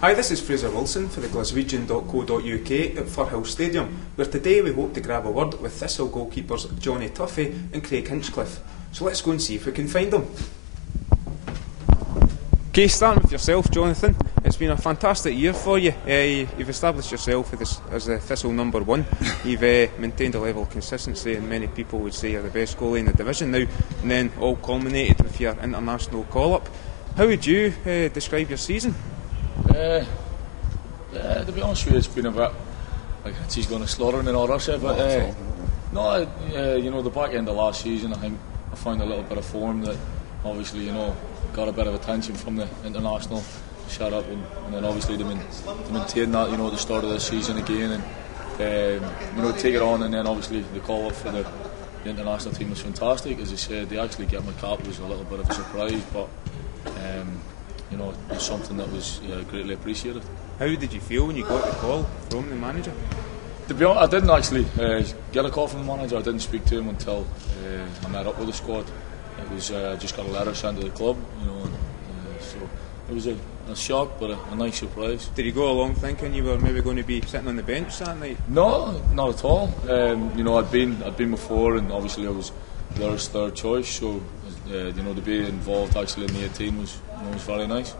Hi, this is Fraser Wilson for the Glaswegian.co.uk at Firhill Stadium, where today we hope to grab a word with Thistle goalkeepers Jonny Tuffey and Craig Hinchcliffe. So let's go and see if we can find them. Okay, starting with yourself, Jonathan. It's been a fantastic year for you. You've established yourself as the Thistle number one. You've maintained a level of consistency, and many people would say you're the best goalie in the division now, and then all culminated with your international call-up. How would you describe your season? To be honest with you, it's been a bit like he's going to slaughter and all that shit, but the back end of last season, I think I found a little bit of form that obviously got a bit of attention from the international shut up, and then obviously to maintain that at the start of this season again, and take it on, and then obviously the call up for the international team was fantastic. As I said, they actually get my cap was a little bit of a surprise, but it's something that was greatly appreciated. How did you feel when you got the call from the manager? To be honest, I didn't actually get a call from the manager. I didn't speak to him until I met up with the squad. It was just got a letter sent to the club, so it was a shock, but a nice surprise. Did you go along thinking you were maybe going to be sitting on the bench that night? No, not at all. I'd been before, and obviously I was their third choice. So to be involved actually in the 18 was very nice.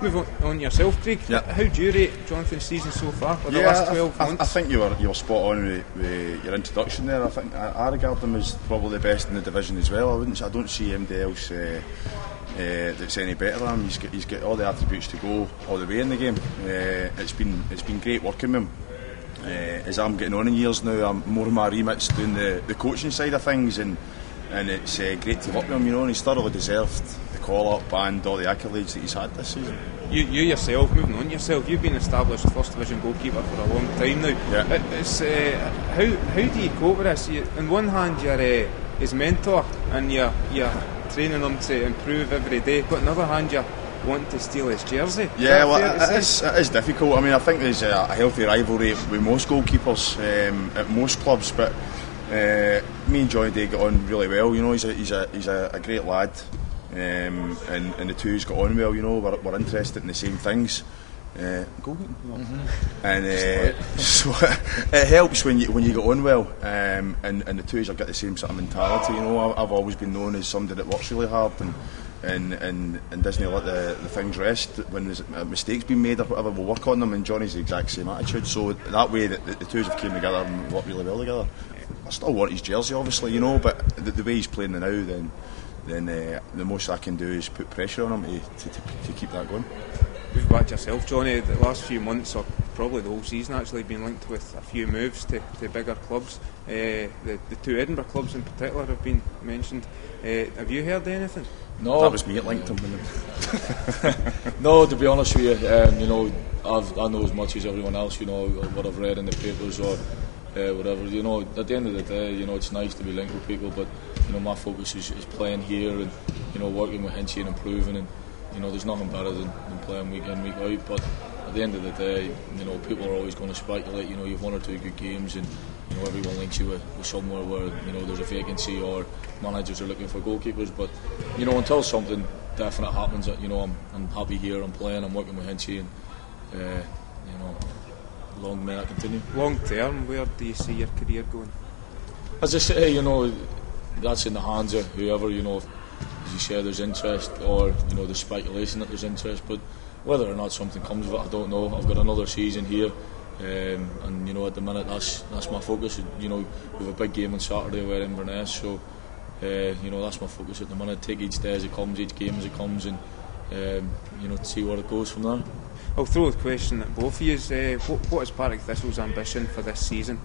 Move on yourself, Craig. Yeah. How do you rate Jonathan's season so far? For the last 12 months? I think you were spot on with your introduction there. I think I regard him as probably the best in the division as well. I don't see anybody else that's any better than him. He's got all the attributes to go all the way in the game. It's been great working with him. As I'm getting on in years now, more of my remit's doing the coaching side of things, and it's great to work with him. And he's thoroughly deserved the call up and all the accolades that he's had this season. You yourself, moving on yourself, you've been established first division goalkeeper for a long time now. Yeah. It's, how do you cope with this? On one hand, you're his mentor and you're training him to improve every day, but on the other hand, you're wanting to steal his jersey. Yeah, well, it is difficult. I mean, I think there's a healthy rivalry with most goalkeepers at most clubs, but me and Jonny get on really well. He's a great lad. And the two's got on well. We're interested in the same things. And so it helps when you get on well, and the two's have got the same sort of mentality. I've always been known as somebody that works really hard and doesn't let the things rest. When there's mistakes being made or whatever, we'll work on them, and Johnny's the exact same attitude. So that way the two's have came together and worked really well together. I still want his jersey, obviously, but the way he's playing now, then the most I can do is put pressure on him to keep that going. Move back to yourself, Jonny. The last few months, or probably the whole season, actually been linked with a few moves to bigger clubs. The two Edinburgh clubs in particular have been mentioned. Have you heard anything? No, that was me that linked him. No, to be honest with you, I know as much as everyone else. What I've read in the papers or whatever. At the end of the day, it's nice to be linked with people, but my focus is playing here and working with Hinchy and improving, and there's nothing better than playing week in, week out. But at the end of the day, people are always going to speculate. You've one or two good games, and everyone links you with somewhere where there's a vacancy or managers are looking for goalkeepers. But until something definite happens, I'm happy here. I'm playing. I'm working with Hinchy, and long may that continue. Long term, where do you see your career going? As I say, that's in the hands of whoever. As you say, there's interest, or there's speculation that there's interest, but whether or not something comes of it, I don't know. I've got another season here, and at the minute that's my focus. We have a big game on Saturday with Inverness, so that's my focus at the minute. Take each day as it comes, each game as it comes, and see where it goes from there. I'll throw the question at both of you. What is Partick Thistle's ambition for this season?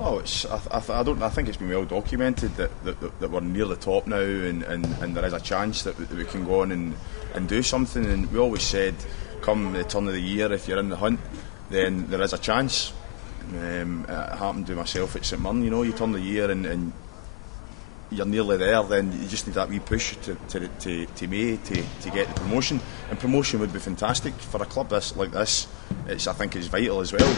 Oh, I think it's been well documented that we're near the top now, and there is a chance that we can go on and do something. And we always said, come the turn of the year, if you're in the hunt, then there is a chance. It happened to myself at St Mirren. You turn the year and you're nearly there, then you just need that wee push to May to get the promotion. And promotion would be fantastic for a club like this. I think it's vital as well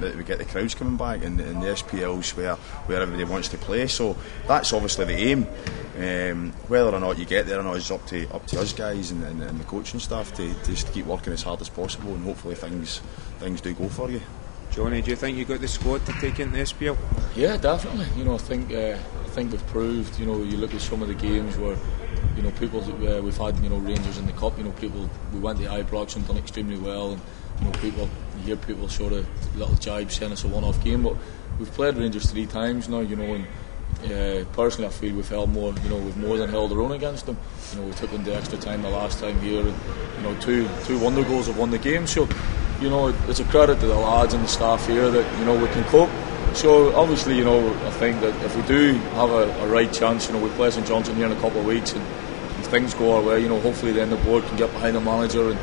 that we get the crowds coming back, and the SPL's where everybody wants to play. So that's obviously the aim. Whether or not you get there or not is up to us guys and the coaching staff to just keep working as hard as possible, and hopefully things do go for you. Johnny, do you think you got the squad to take into the SPL? Yeah, definitely. I think we've proved. You look at some of the games where people we've had Rangers in the cup. People, we went to Ibrox and done extremely well, and you hear people sort of little jibes saying it's a one-off game, but we've played Rangers 3 times now. And personally, I feel we've held more. We've more than held our own against them. We took them the extra time the last time here, and two wonder goals have won the game. So it's a credit to the lads and the staff here that we can cope. So obviously, I think that if we do have a right chance, we play St Johnstone here in a couple of weeks, and if things go our way, hopefully then the board can get behind the manager and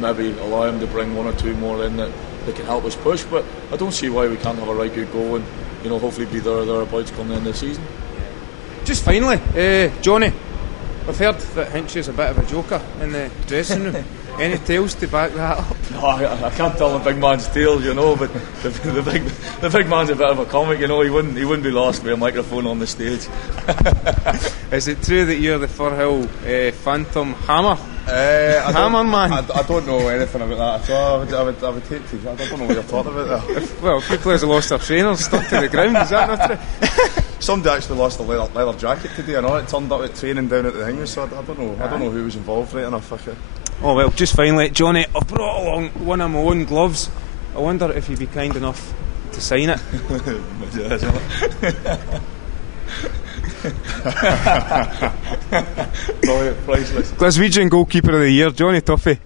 maybe allow him to bring 1 or 2 more in that can help us push. But I don't see why we can't have a right good go and hopefully be thereabouts coming in this season. Just finally, Johnny, I've heard that Hinch is a bit of a joker in the dressing room. Any tales to back that up? No, I can't tell the big man's tale, but the big man's a bit of a comic, he wouldn't be lost with a microphone on the stage. Is it true that you're the Firhill Phantom Hammer? Hammer man? I don't know anything about that at all. I would take to. I don't know what you're talking about there. Well, a few players have lost their trainers, stuck to the ground, is that not true? Somebody actually lost a leather jacket today, I know it turned up at training down at the thing, so I don't know who was involved right enough. Oh well, just finally, Johnny, I've brought along one of my own gloves. I wonder if you'd be kind enough to sign it. Brilliant, priceless. Glaswegian Goalkeeper of the Year, Jonny Tuffey.